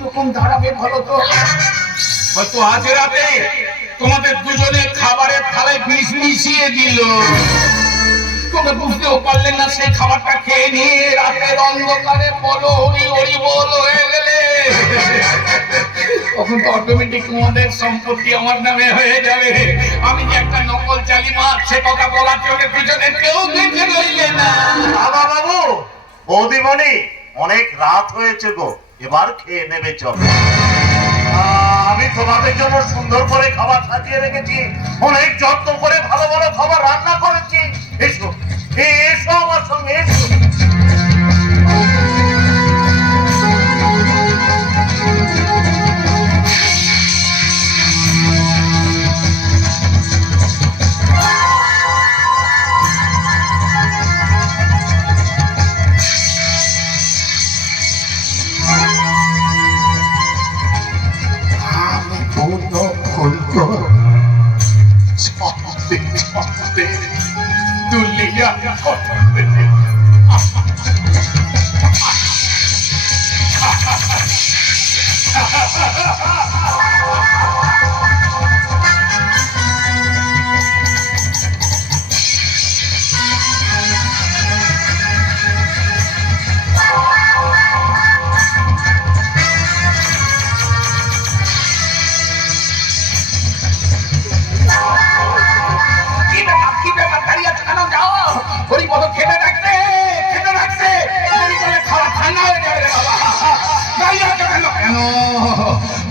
কীরকম দাঁড়াবে বলো তো? হয়তো আজ রাতে তোমাদের দুজনে খাবারের থালায় বিষ মিশিয়ে দিল। তোমরা বুঝতেও পারলেন না সেই খাবারটা খেয়ে নিয়ে রাতের অন্ধকারে বলো হরি হরি বল হয়ে গেলে। তখন তো অটোমেটিক তোমাদের সম্পত্তি আমার নামে হয়ে যাবে। আমি যে একটা নকল চালি মাছ সে কথা বলার জন্য পিছনে কেউ দেখে রইলে না। বাবা বাবু বৌদিমণি অনেক রাত হয়েছে গো। এবার খেয়ে নেবে চল। আমি তোমাদের জন্য সুন্দর করে খাবার সাজিয়ে রেখেছি। অনেক যত্ন ছন্দে ছন্দে দুলিয়া ছন্দে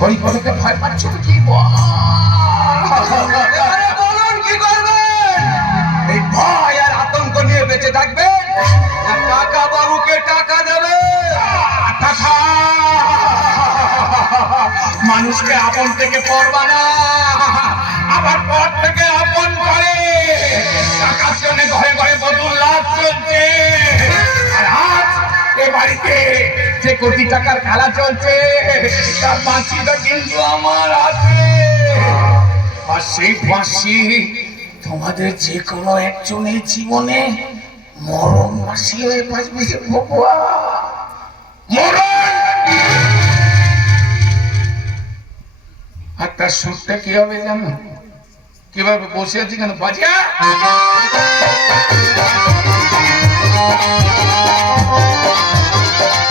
হরিপদকে ভয় পাচ্ছ তো কি? বলুন কি করবেন? এই ভয় আর আতঙ্ক নিয়ে বেঁচে থাকবেন কাকা বাবুকে টাকা দেবে। টাকা! মানুষকে আপন থেকে পর বানা। আবার পর থেকে আপন করে। টাকার জন্য ঘরে ঘরে বদল লাভ চলছে। এ বাড়িতে যে কোটি টাকার খেলা চলছে, তার বাঁচিটা কিন্তু আমার আছে আর সেই ফাঁসি, তোমাদের যে কোনো একজনের জীবনে মরণ মাসি হয়ে বাঁচবে যে ভগবান। মরণ! আর তার সুরটা কি হবে জানো? কীভাবে বসে আছি কেন? বাজিয়া?